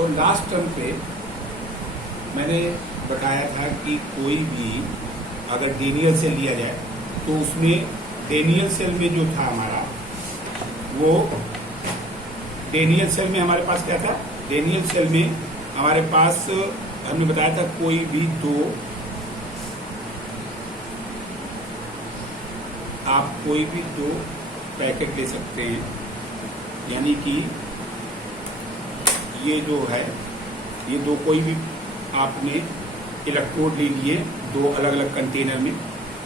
तो last term पे मैंने बताया था कि कोई भी अगर डेनियल सेल लिया जाए तो उसमें डेनियल सेल में जो था हमारा वो डेनियल सेल में हमारे पास क्या था, डेनियल सेल में हमारे पास हमने बताया था कोई भी दो, आप कोई भी दो पैकेट ले सकते हैं, यानी कि ये जो है ये दो कोई भी आपने इलेक्ट्रोड ले लिए दो अलग अलग कंटेनर में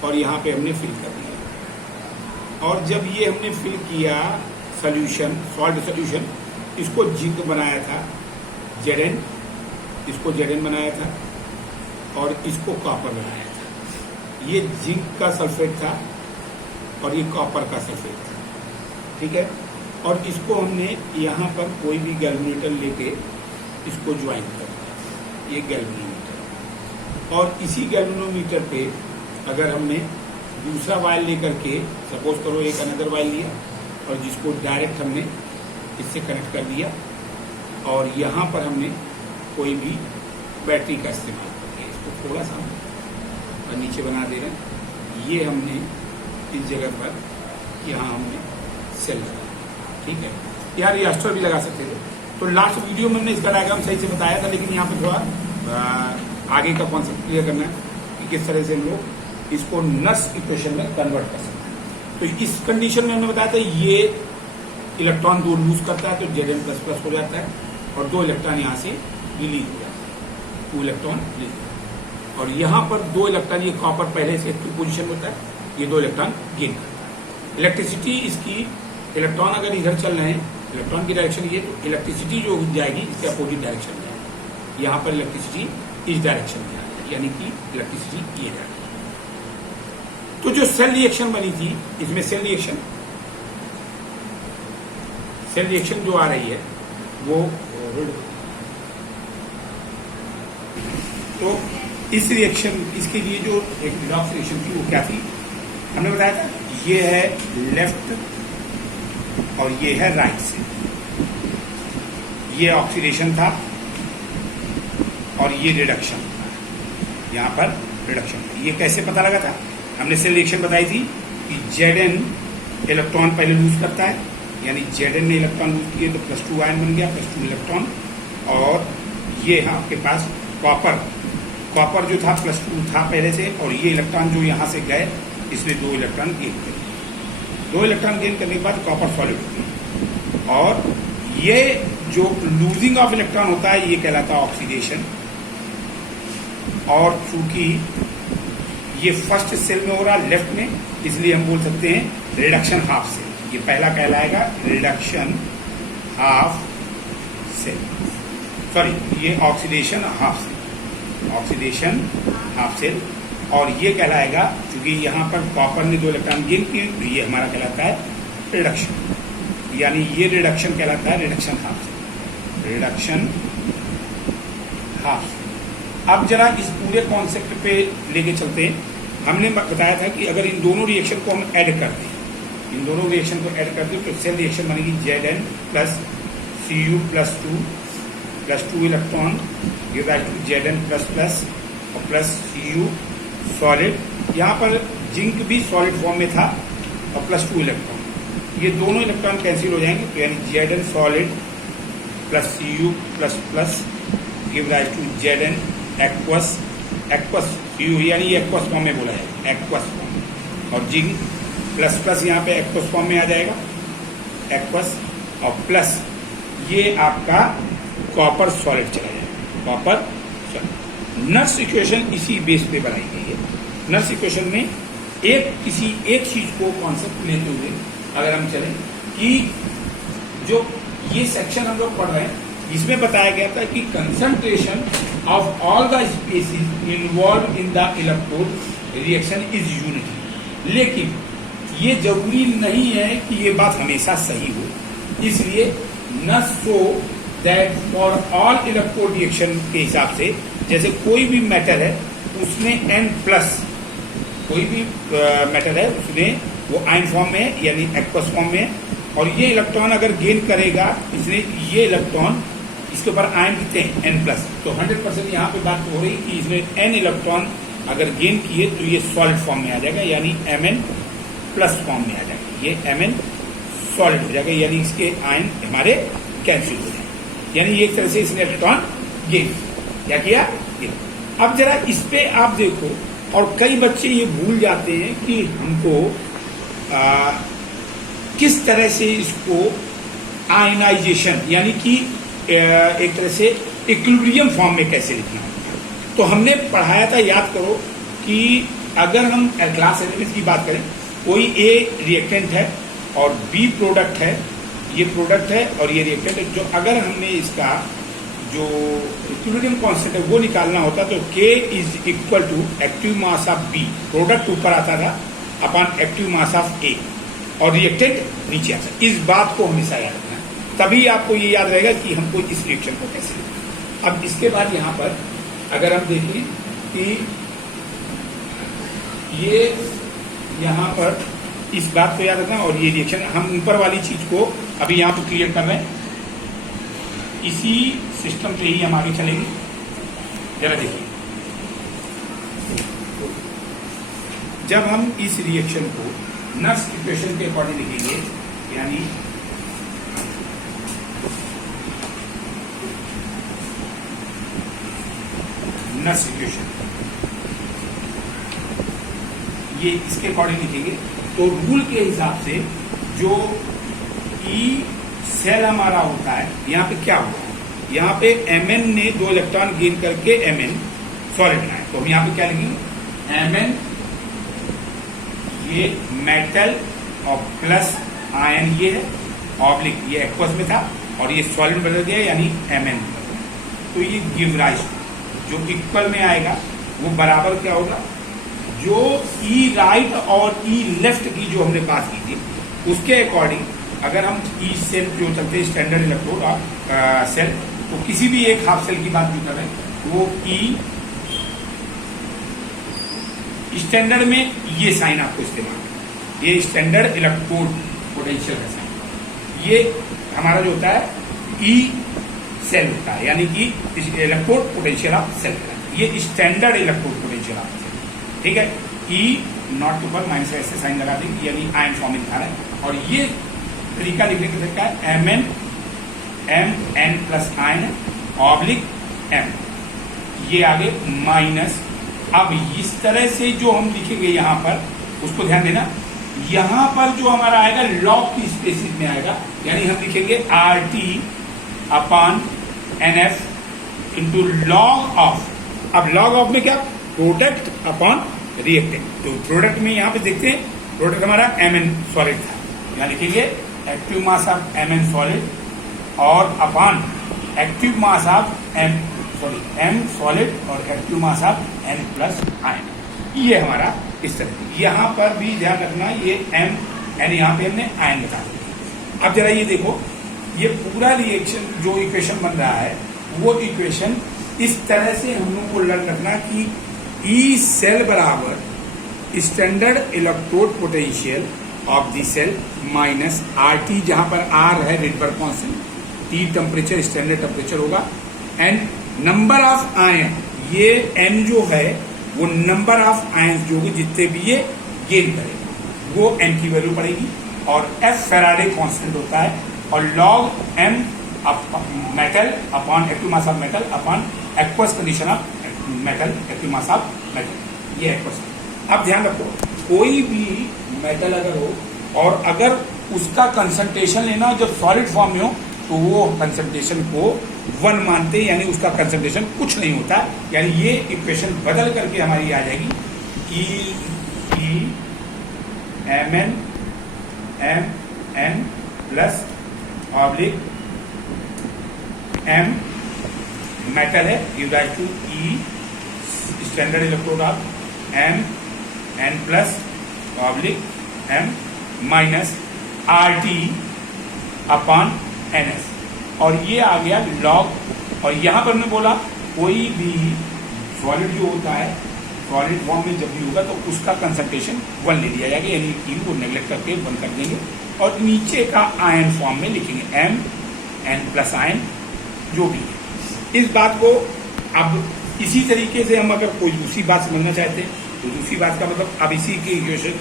और यहाँ पे हमने फिल कर दिया। और जब ये हमने फिल किया सोल्यूशन, सॉल्ट सोल्यूशन, इसको जिंक बनाया था Zn, इसको Zn बनाया था और इसको कॉपर बनाया था। ये जिंक का सल्फेट था और ये कॉपर का सल्फेट था, ठीक है। और इसको हमने यहाँ पर कोई भी गैल्वेनोमीटर लेके इसको ज्वाइन कर दिया, ये गैल्वेनोमीटर। और इसी गैल्वेनोमीटर पे अगर हमने दूसरा वायल लेकर के, सपोज करो एक अनदर वायल लिया और जिसको डायरेक्ट हमने इससे कनेक्ट कर दिया और यहाँ पर हमने कोई भी बैटरी का इस्तेमाल करके इसको थोड़ा सा और नीचे बना दे रहे हैं। ये हमने इस जगह पर यहाँ हमने सेल लगा, ठीक है। यार रिएक्टर भी लगा सकते थे। तो लास्ट वीडियो में हमने इसका डायग्राम सही से बताया था, लेकिन यहाँ पे थोड़ा आगे का कॉन्सेप्ट क्लियर करना है कि किस तरह से हम लोग इसको नस इक्वेशन में कन्वर्ट कर सकते हैं। तो इस कंडीशन में हमने बताया था ये इलेक्ट्रॉन दो लूज करता है तो Zn++ हो जाता है और दो इलेक्ट्रॉन यहाँ से रिलीज हो जाता है, 2 इलेक्ट्रॉन रिलीज होता है। और यहाँ पर 2 इलेक्ट्रॉन, ये कॉपर पहले से एक्टिव पोजिशन होता है, ये 2 इलेक्ट्रॉन गेन करता है। इलेक्ट्रिसिटी इसकी, इलेक्ट्रॉन अगर इधर चल रहे हैं, इलेक्ट्रॉन की डायरेक्शन ये, तो इलेक्ट्रिसिटी जो जाएगी इसके अपोजिट डायरेक्शन में आएगी। यहाँ पर इलेक्ट्रिसिटी इस डायरेक्शन में आ जाएगी, यानी कि इलेक्ट्रिसिटी ये जाएगी। तो जो सेल रिएक्शन बनी थी, इसमें सेल रिएक्शन जो आ रही है वो, तो इस रिएक्शन, इसके लिए जो एक रिडॉक्स रिएक्शन थी वो क्या थी, हमने बताया था ये है लेफ्ट और ये है राइट से, ये ऑक्सीडेशन था और ये रिडक्शन था, यहाँ पर रिडक्शन था। ये कैसे पता लगा था, हमने सेल रिएक्शन बताई थी कि Zn इलेक्ट्रॉन पहले लूज करता है, यानी Zn ने इलेक्ट्रॉन लूज किए तो +2 आयन बन गया, +2 इलेक्ट्रॉन। और ये आपके पास कॉपर जो था +2 था पहले से, और ये इलेक्ट्रॉन जो यहाँ से गए इसने 2 इलेक्ट्रॉन गेन कर 2 इलेक्ट्रॉन गेन करने के बाद कॉपर सॉलिड हो गई। और ये जो लूजिंग ऑफ इलेक्ट्रॉन होता है ये कहलाता है ऑक्सीडेशन। और चूंकि ये फर्स्ट सेल में हो रहा है लेफ्ट में, इसलिए हम बोल सकते हैं रिडक्शन हाफ सेल। ये पहला कहलाएगा रिडक्शन हाफ सेल, सॉरी ये oxidation half cell, oxidation half cell. और ये कहलाएगा, क्योंकि यहाँ पर कॉपर ने 2 इलेक्ट्रॉन गेन किए, तो ये हमारा कहलाता है रिडक्शन, यानी ये रिडक्शन कहलाता है reduction half cell, reduction half cell. अब जरा इस पूरे कॉन्सेप्ट पे लेके चलते हैं। हमने बताया था कि अगर इन दोनों रिएक्शन को हम ऐड कर दें, इन दोनों रिएक्शन को ऐड कर दें तो सेल रिएक्शन बनेगी Zn + Cu+2 +2 electron give rise to Zn++ और +Cu सॉलिड। यहाँ पर जिंक भी सॉलिड फॉर्म में था और +2 इलेक्ट्रॉन, ये दोनों इलेक्ट्रॉन कैंसिल हो जाएंगे, तो यानी Zn solid +Cu++ give rise to Zn aqueous, Cu यानी ये एक्वस फॉर्म में बोला है, एक्वस फॉर्म। और जिंक ++ यहाँ पे एक्वस फॉर्म में आ जाएगा, एक्वस, और प्लस ये आपका कॉपर सॉलिड चला जाएगा, कॉपर सॉलिड। नर्स इक्वेशन इसी बेस पे बनाई गई है। नर्स इक्वेशन में किसी एक चीज को कॉन्सेप्ट लेते हुए अगर हम चलें कि जो ये सेक्शन हम लोग पढ़ रहे हैं इसमें बताया गया था कि concentration of all the species involve in the electrode reaction is unity. लेकिन ये जरूरी नहीं है कि ये बात हमेशा सही हो, इसलिए न so that for all electrode reaction के हिसाब से, जैसे कोई भी मैटर है उसमें N+, कोई भी मैटर है उसमें वो आयन फॉर्म में है यानी एक्वस फॉर्म में है, और ये इलेक्ट्रॉन अगर गेन करेगा इसलिए ये इलेक्ट्रॉन इसके ऊपर आयन कितने हैं N+, तो 100% यहाँ पे बात हो रही कि इसमें N इलेक्ट्रॉन अगर गेन किए तो ये सॉलिड फॉर्म में आ जाएगा, यानी Mn+ फॉर्म में आ जाएगा, ये Mn सॉलिड हो जाएगा, यानी इसके आयन हमारे कैंसिल हो जाएंगे, यानी एक तरह से इसने इलेक्ट्रॉन गेन क्या किया। अब जरा इस पे आप देखो, और कई बच्चे ये भूल जाते हैं कि हमको किस तरह से इसको आयनाइजेशन यानी कि एक तरह से इक्विलिब्रियम फॉर्म में कैसे लिखना है। तो हमने पढ़ाया था, याद करो कि अगर हम क्लास एलिमेंट्स की बात करें, कोई ए रिएक्टेंट है और बी प्रोडक्ट है, ये प्रोडक्ट है और ये रिएक्टेंट है, जो अगर हमने इसका जो इक्विलिब्रियम कांस्टेंट है वो निकालना होता तो K is equal to active mass of B, product ऊपर आता था, upon active mass of A, और रिएक्टेंट नीचे आता। इस बात को हमेशा याद रखना, तभी आपको ये याद रहेगा कि हमको इस रिएक्शन को कैसे लिखना। अब इसके बाद यहाँ पर अगर हम देखें कि ये यहाँ पर इस बात को याद रखना, और ये रिएक्शन हम ऊपर वाली चीज को अभी यहाँ पर क्लियर कर रहे हैं, इसी सिस्टम से ही हम आगे चलेंगे। जरा देखिए, जब हम इस रिएक्शन को नर्स इक्वेशन के अकॉर्डिंग लिखेंगे, यानी नर्स इक्वेशन, ये इसके अकॉर्डिंग लिखेंगे तो रूल के हिसाब से जो ई सेल हमारा होता है, यहाँ पे क्या होगा, यहाँ पे Mn ने 2 इलेक्ट्रॉन गेन करके Mn सॉलिड बनाए, तो हम यहाँ पे क्या लिखेंगे Mn, ये मेटल और प्लस आयन ये है, ऑब्लिक ये एक्वस में था और ये सॉलिड बदल गया यानी Mn, तो ये गिव राइज जो इक्वल में आएगा वो बराबर क्या होगा, जो ई राइट और ई लेफ्ट की जो हमने बात की थी उसके अकॉर्डिंग अगर हम ई सेल जो चलते हैं स्टैंडर्ड इलेक्ट्रोड सेल, तो किसी भी एक हाफ सेल की बात नहीं कर रहे हैं, वो ई स्टैंडर्ड में ये साइन आपको इस्तेमाल करना, ये स्टैंडर्ड इलेक्ट्रोड पोटेंशियल का साइन, ये हमारा जो होता है ई सेल होता है, यानी कि इलेक्ट्रोड पोटेंशियल ऑफ सेल, ये standard electrode potential of cell, ठीक है। ई नॉट के ऊपर माइनस ऐसे साइन लगा देंगे, यानी आयन फॉर्म में दिखा रहा है, और ये तरीका लिखने का तरीका है Mn Mn plus ion oblique M, ये आगे माइनस। अब इस तरह से जो हम लिखेंगे यहाँ पर, उसको ध्यान देना, यहाँ पर जो हमारा आएगा लॉग की स्पेसिस में आएगा, यानी हम लिखेंगे RT upon NF into log of. अब लॉग ऑफ में क्या, प्रोडक्ट अपॉन रिएक्टेंट, तो प्रोडक्ट में यहाँ पे देखते हैं प्रोडक्ट हमारा Mn सॉलिड था, यहाँ लिखेंगे active mass of Mn solid और upon active mass of M solid और active mass of N plus ion, ये हमारा इस तरह। यहाँ पर भी ध्यान रखना, ये M N यहाँ पे हमने आयन बता दिया। अब जरा ये देखो, ये पूरा रिएक्शन जो इक्वेशन बन रहा है वो इक्वेशन इस तरह से हम लोग को लर्न रखना कि ई सेल बराबर standard electrode potential of the cell minus RT, जहां पर R है Rydberg constant, T temperature standard temperature होगा, एंड नंबर ऑफ आयन, ये M जो है वो नंबर ऑफ आयन जो होगी जितने भी ये गेन करेगा वो M की वैल्यू पड़ेगी, और F फैराडे कांस्टेंट होता है, और log M metal upon active mass of metal upon aqueous condition of metal active mass of metal, ये एक्वस। अब ध्यान रखो, कोई भी मेटल अगर हो और अगर उसका कंसंट्रेशन लेना हो जब सॉलिड फॉर्म में हो, तो वो कंसंट्रेशन को 1 मानते हैं, यानी उसका कंसंट्रेशन कुछ नहीं होता, यानी ये इक्वेशन बदल करके हमारी आ जाएगी E Mn Mn plus oblique M metal है, give rise to E standard electrode of M N plus oblique M minus RT upon NS, और ये आ गया लॉग। और यहाँ पर हमने बोला कोई भी सॉलिड जो होता है सॉलिड फॉर्म में जब भी होगा तो उसका कंसंट्रेशन 1 ले लिया जाएगा, यानी ई को नेग्लेक्ट करके 1 कर देंगे, और नीचे का आयन फॉर्म में लिखेंगे M N प्लस आयन जो भी है। इस बात को अब इसी तरीके से हम अगर कोई दूसरी बात समझना चाहते हैं तो दूसरी बात का मतलब अब इसी के इक्वेशन,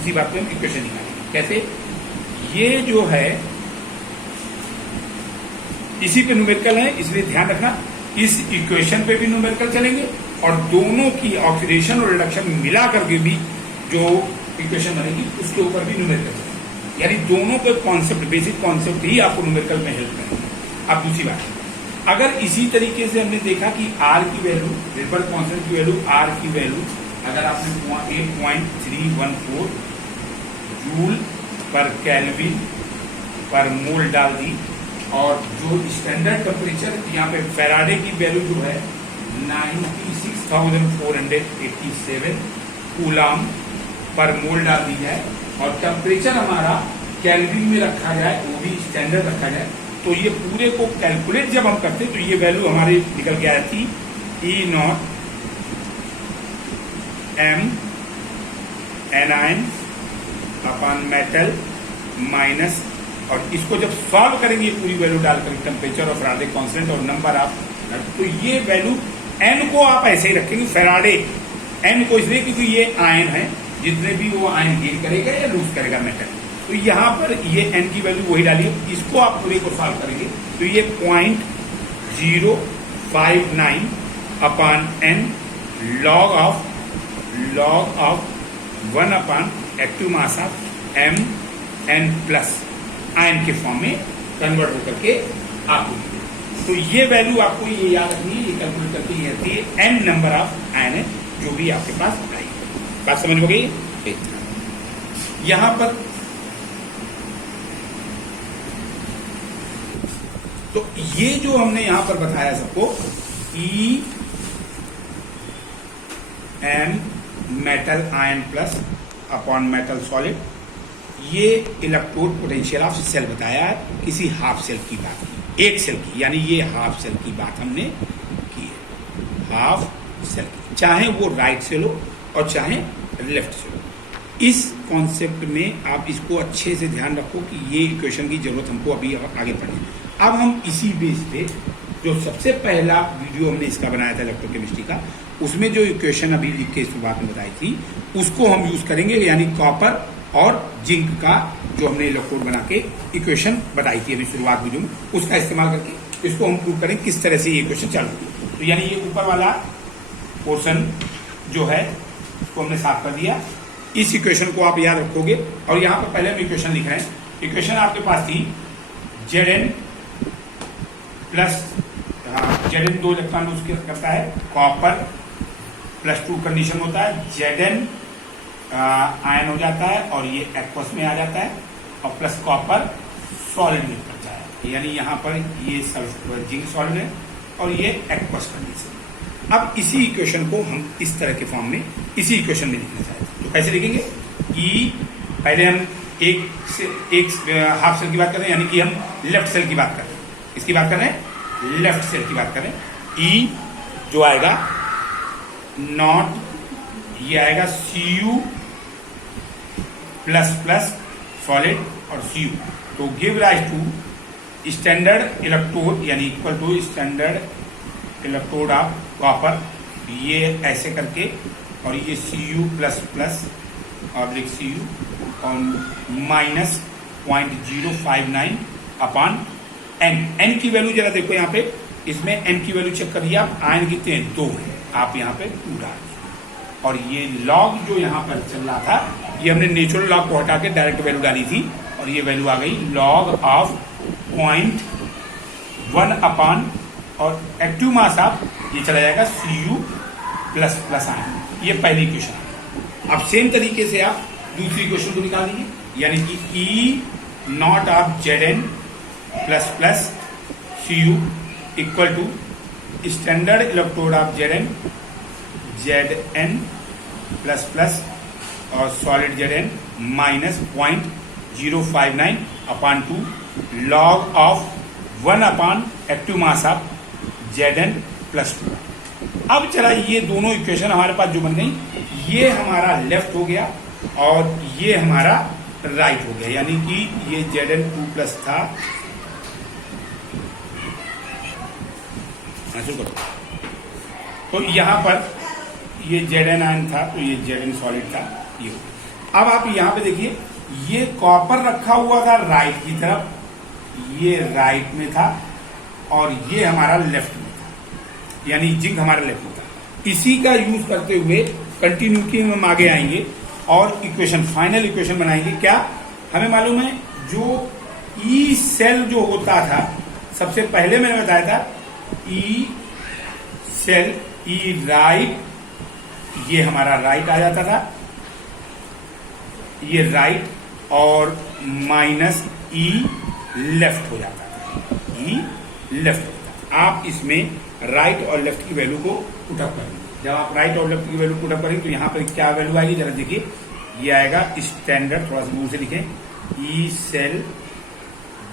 इसी बात में हम इक्वेशन निकालेंगे। कैसे? ये जो है इसी पे न्यूमेरिकल है, इसलिए ध्यान रखना इस इक्वेशन पे भी न्यूमेरिकल चलेंगे और दोनों की ऑक्सीडेशन और रिडक्शन मिला करके भी जो इक्वेशन बनेगी उसके ऊपर भी न्यूमेरिकल चलेंगे। यानी दोनों के कॉन्सेप्ट, बेसिक कॉन्सेप्ट ही आपको न्यूमेरिकल में हेल्प करेंगे। अब दूसरी बात, अगर इसी तरीके से हमने देखा कि आर की वैल्यू, वेपर कांस्टेंट की वैल्यू, आर की वैल्यू अगर आपने 8.314 जूल पर केल्विन पर मोल डाल दी और जो स्टैंडर्ड टेम्परेचर यहाँ पे फैराडे की वैल्यू जो है 96,487 कूलाम पर मोल डाल दी जाए और टेम्परेचर हमारा केल्विन में रखा जाए, वो भी स्टैंडर्ड रखा जाए, तो ये पूरे को कैलकुलेट जब हम करते तो ये वैल्यू हमारी निकल के आई थी E0 M anion upon metal minus, और इसको जब सॉल्व करेंगे पूरी वैल्यू डालकर टेम्परेचर और फैराडे कांस्टेंट और नंबर ऑफ, तो ये वैल्यू n को आप ऐसे ही रखेंगे फैराडे n को, इसलिए क्योंकि ये आयन है, जितने भी वो आयन गेन करेगा या लूज करेगा मेटल, तो यहाँ पर ये n की वैल्यू वही डालिए। इसको आप पूरे को सॉल्व करेंगे तो ये 0.059 upon n log of 1 upon active mass of m n plus ion के फॉर्म में कन्वर्ट होकर के आपको, तो ये वैल्यू आपको ये याद रखनी है, ये कैलकुलेट करके ये आती है n नंबर ऑफ आयन है जो भी आपके पास आएगी। बात समझ हो गई? यहां पर तो ये जो हमने यहां पर बताया सबको En metal ion plus upon metal solid, ये इलेक्ट्रोड पोटेंशियल ऑफ सेल बताया है, किसी हाफ सेल की बात की, एक सेल की, यानी ये हाफ सेल की बात हमने की है, हाफ सेल की, चाहे वो राइट सेल हो और चाहे लेफ्ट सेल हो। इस कॉन्सेप्ट में आप इसको अच्छे से ध्यान रखो कि ये इक्वेशन की जरूरत हमको अभी आगे पढ़नी। अब हम इसी बेस पे जो सबसे पहला वीडियो हमने इसका बनाया था इलेक्ट्रोकेमिस्ट्री का, उसमें जो इक्वेशन अभी लिख के शुरुआत में बताई थी उसको हम यूज करेंगे, यानी कॉपर और जिंक का जो हमने इलेक्ट्रोड बना के इक्वेशन बताई थी अभी शुरुआत वीडियो में, उसका इस्तेमाल करके इसको हम प्रूव करेंगे किस तरह से ये इक्वेशन चल रही है। तो यानी ये ऊपर वाला पोर्शन जो है उसको हमने साफ कर दिया। इस इक्वेशन को आप याद रखोगे और यहाँ पर पहले हम इक्वेशन लिख रहे हैं। इक्वेशन आपके पास थी Zn plus Zn 2 electron lose करता है, कॉपर +2 कंडीशन होता है, Zn आयन हो जाता है और ये एक्वस में आ जाता है और प्लस कॉपर सॉलिड में पड़ता है, यानी यहाँ पर ये जिंक सॉलिड है और ये एक्वस कंडीशन। अब इसी इक्वेशन को हम इस तरह के फॉर्म में इसी इक्वेशन में लिखना चाहते हैं, तो कैसे लिखेंगे? पहले हम एक हाफ सेल की बात कर रहे हैं, यानी कि हम लेफ्ट सेल की बात कर रहे हैं, इसकी बात कर रहे हैं, लेफ्ट सेल की बात कर रहे हैं। E जो आएगा नॉट, ये आएगा Cu प्लस प्लस सॉलिड और Cu, तो give rise to standard electrode, यानी equal to standard electrode of copper, ये ऐसे करके, और ये Cu plus plus oblique Cu और माइनस 0.059 अपॉन n की वैल्यू जरा देखो यहाँ पे, इसमें n की वैल्यू चेक करिए आप, आयन कितने हैं? 2 है, आप यहाँ पे 2 डाल दीजिए। और ये लॉग जो यहाँ पर चल रहा था, ये हमने नेचुरल लॉग को हटा के डायरेक्ट वैल्यू डाली थी और ये वैल्यू आ गई लॉग ऑफ 0.1 अपॉन, और एक्टिव मास ऑफ ये चला जाएगा Cu प्लस प्लस आयन। ये पहली इक्वेशन। अब सेम तरीके से आप दूसरी इक्वेशन को निकाल दीजिए, यानी कि E nought of Zn plus plus Cu equal to standard electrode of Zn plus plus और solid Zn minus 0.059 upon 2 log of 1 upon active mass of Zn plus 2। अब चला ये दोनों इक्वेशन हमारे पास जो बन गई, ये हमारा लेफ्ट हो गया और ये हमारा राइट हो गया, यानी कि ये Zn 2 प्लस था शुरू करो। तो यहाँ पर ये Zn आयन था, तो ये Zn सॉलिड था, ये हो गया। अब आप यहाँ पे देखिए, ये कॉपर रखा हुआ था राइट की तरफ, ये राइट में था और ये हमारा लेफ्ट में था, यानी जिंक हमारा लेफ्ट में था। इसी का यूज करते हुए कंटिन्यूटी में हम आगे आएंगे और इक्वेशन, फाइनल इक्वेशन बनाएंगे। क्या हमें मालूम है, जो ई सेल जो होता था, सबसे पहले मैंने बताया था ई सेल, ई राइट, ये हमारा राइट आ जाता था, ये राइट, और माइनस ई लेफ्ट हो जाता था, ई लेफ्ट होता था। आप इसमें राइट और लेफ्ट की वैल्यू को पुटअप करेंगे। जब आप राइट और लेफ्ट की वैल्यू पुटअप करेंगे तो यहां पर क्या वैल्यू आएगी, जरा देखिए, ये आएगा स्टैंडर्ड, थोड़ा सा दूर से लिखें, ई सेल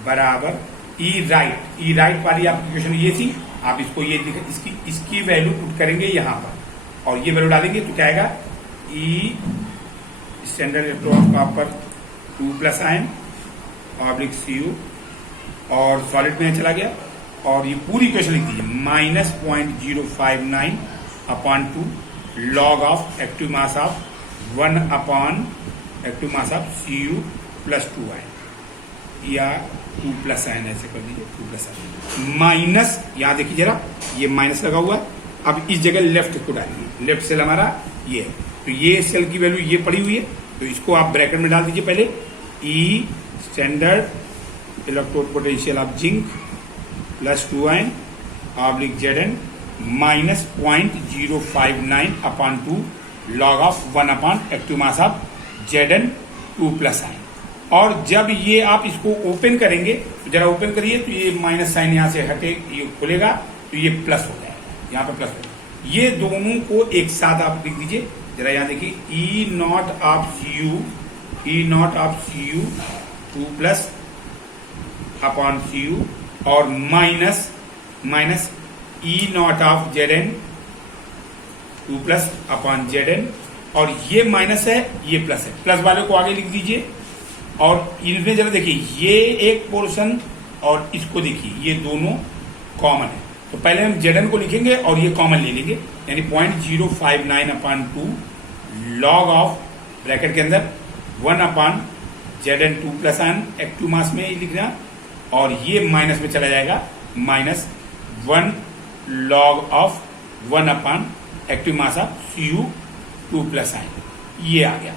बराबर ई राइट। ई राइट वाली आपकी इक्वेशन ये थी, आप इसको ये इसकी वैल्यू पुट करेंगे यहां पर और ये वैल्यू डालेंगे तो क्या आएगा, E standard electron copper 2+ ion oblique Cu, और सॉलिड में चला गया, और ये पूरी इक्वेशन लिख दीजिए, -0.059 upon 2 log of active mass of 1 upon active mass of Cu plus 2 ion, या 2+ आयन, ऐसे कर दीजिए 2+ आयन, माइनस, यहां देखिए जरा, ये माइनस लगा हुआ। अब इस जगह लेफ्ट को डालिए, लेफ्ट सेल हमारा ये है, तो ये सेल की वैल्यू ये पड़ी हुई है, तो इसको आप ब्रैकेट में डाल दीजिए पहले, E standard electrode potential of zinc plus 2 ion oblique Zn minus 0.059 upon 2 log of 1 upon active mass of Zn 2+ ion. और जब ये आप इसको ओपन करेंगे, तो जरा ओपन करिए, तो ये माइनस साइन यहां से हटे, ये खुलेगा, तो ये प्लस हो जाएगा, यहाँ पर प्लस हो जाएगा। ये दोनों को एक साथ आप लिख दीजिए, जरा यहां देखिए, E nought of Cu 2+ upon Cu, और minus E nought of Zn 2+ upon Zn, और ये माइनस है, ये प्लस है, प्लस वाले को आगे लिख दीजिए। और इनमें जरा देखिए, ये एक पोर्शन और इसको देखिए, ये दोनों कॉमन है, तो पहले हम Zn को लिखेंगे और ये कॉमन ले लेंगे, यानी 0.059 अपॉन 2 लॉग ऑफ ब्रैकेट के अंदर 1 upon Zn 2+ ion active mass में ही लिखना, और ये माइनस में चला जाएगा, -1 log of 1 upon active mass of Cu 2+ ion, ये आ गया।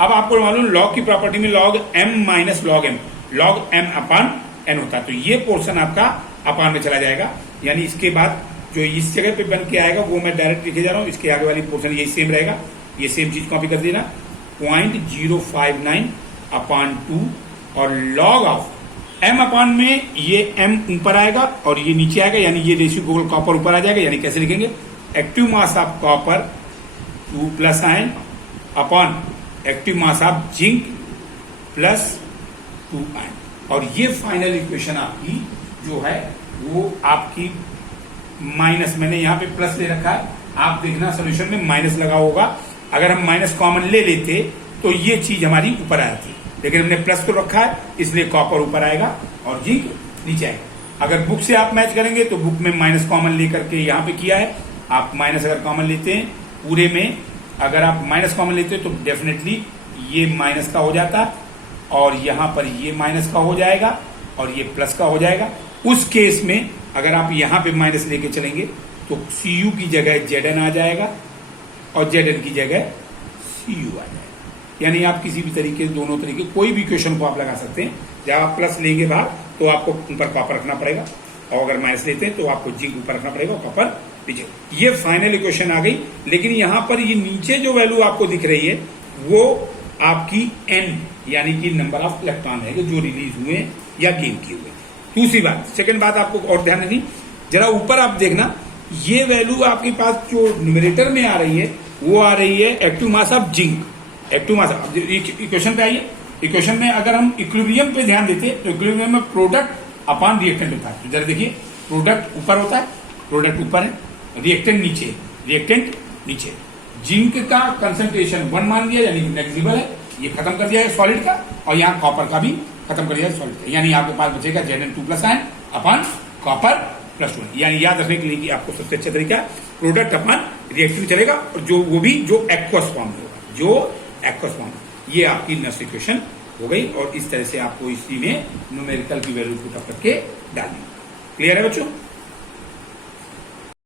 अब आपको मालूम, लॉग की प्रॉपर्टी में log m minus log m upon n होता है, तो ये पोर्शन आपका अपॉन में चला जाएगा, यानी इसके बाद जो इस जगह पे बन के आएगा वो मैं डायरेक्ट लिखे जा रहा हूं, इसके आगे वाली पोर्शन यही सेम रहेगा, ये सेम चीज कॉपी कर देना, 0.059 अपॉन 2 और लॉग ऑफ m अपॉन में ये m ऊपर आएगा और ये नीचे आएगा, यानी ये रेशियो गोल कॉपर ऊपर आ जाएगा, यानी कैसे लिखेंगे, active mass of copper 2+ ion upon active mass of zinc plus 2 ion, और ये फाइनल इक्वेशन आपकी जो है वो आपकी माइनस, मैंने यहाँ पे प्लस ले रखा है, आप देखना सोल्यूशन में माइनस लगा होगा, अगर हम माइनस कॉमन ले लेते तो ये चीज हमारी ऊपर आ जाती, लेकिन हमने प्लस को रखा है, इसलिए कॉपर ऊपर आएगा और जिंक नीचे आएगा। अगर बुक से आप मैच करेंगे तो बुक में माइनस कॉमन लेकर के यहाँ पे किया है, आप माइनस अगर कॉमन लेते हैं पूरे में, अगर आप माइनस कॉमन लेते हैं तो डेफिनेटली ये माइनस का हो जाता, और यहां पर ये माइनस का हो जाएगा और ये प्लस का हो जाएगा। उस केस में अगर आप यहां पे माइनस लेके चलेंगे तो Cu की जगह Zn आ जाएगा और Zn की जगह Cu आ जाएगा, यानी आप किसी भी तरीके, दोनों तरीके, कोई भी इक्वेशन को आप लगा सकते हैं। जब आप प्लस लेंगे बाहर तो आपको ऊपर कॉपर रखना पड़ेगा, और अगर माइनस लेते हैं तो आपको जिंक ऊपर रखना पड़ेगा और कॉपर नीचे। ये फाइनल इक्वेशन आ गई, लेकिन यहां पर ये नीचे जो वैल्यू आपको दिख रही है वो आपकी n, यानी कि नंबर ऑफ इलेक्ट्रॉन है जो रिलीज हुए या गेन किए हुए। दूसरी बात, सेकंड बात आपको और ध्यान देनी, जरा ऊपर आप देखना, ये वैल्यू आपके पास जो न्यूमरेटर में आ रही है वो आ रही है active mass of zinc, active mass. Equation पे आइए, इक्वेशन में अगर हम इक्विलिब्रियम पे ध्यान देते तो इक्विलिब्रियम में प्रोडक्ट अपॉन रिएक्टेंट होता है। तो जरा देखिए, प्रोडक्ट ऊपर होता है, प्रोडक्ट ऊपर है, रिएक्टेंट नीचे, रिएक्टेंट नीचे। जिंक का कंसंट्रेशन 1 मान दिया, यानी नेग्लिजिबल है, ये खत्म कर दिया है सॉलिड का, और यहाँ कॉपर का भी खत्म कर दिया है सॉलिड का, यानी आपके पास बचेगा Zn 2+ आयन अपॉन कॉपर +1। यानी याद रखने के लिए कि आपको सबसे अच्छा तरीका प्रोडक्ट अपन रिएक्टिव चलेगा, और वो भी जो एक्वस फॉर्म होगा, ये आपकी नेक्स्ट इक्वेशन हो गई। और इस तरह से आपको इसी में न्यूमेरिकल की वैल्यू पुट अप करके डालनी। क्लियर है बच्चों?